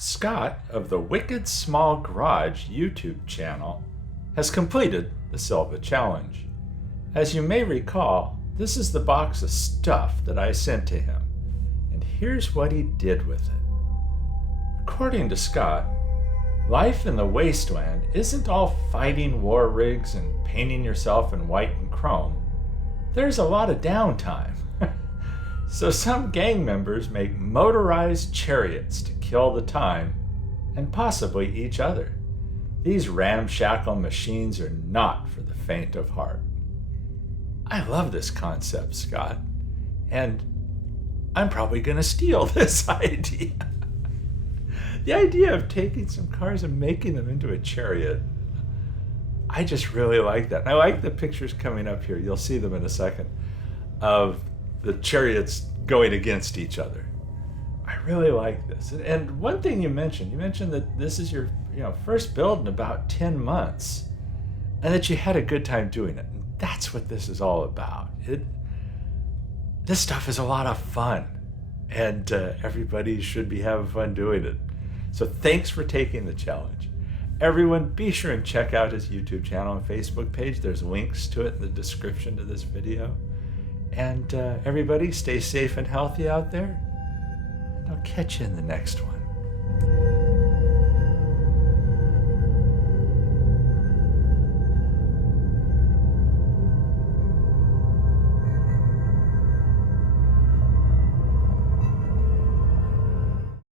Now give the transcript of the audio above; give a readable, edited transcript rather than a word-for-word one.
Scott of the Wicked Small Garage YouTube channel has completed the Silva challenge. As you may recall, this is the box of stuff that I sent to him, and here's what he did with it. According to Scott, life in the wasteland isn't all fighting war rigs and painting yourself in white and chrome. There's a lot of downtime. So some gang members make motorized chariots to kill the time, and possibly each other. These ramshackle machines are not for the faint of heart. I love this concept, Scott, and I'm probably going to steal this idea. The idea of taking some cars and making them into a chariot, I just really like that. And I like the pictures coming up here. You'll see them in a second, of the chariots going against each other. I really like this. And one thing you mentioned that this is your first build in about 10 months, and that you had a good time doing it. And that's what this is all about. This stuff is a lot of fun, and everybody should be having fun doing it. So thanks for taking the challenge. Everyone, be sure and check out his YouTube channel and Facebook page. There's links to it in the description to this video. And everybody, stay safe and healthy out there. And I'll catch you in the next one.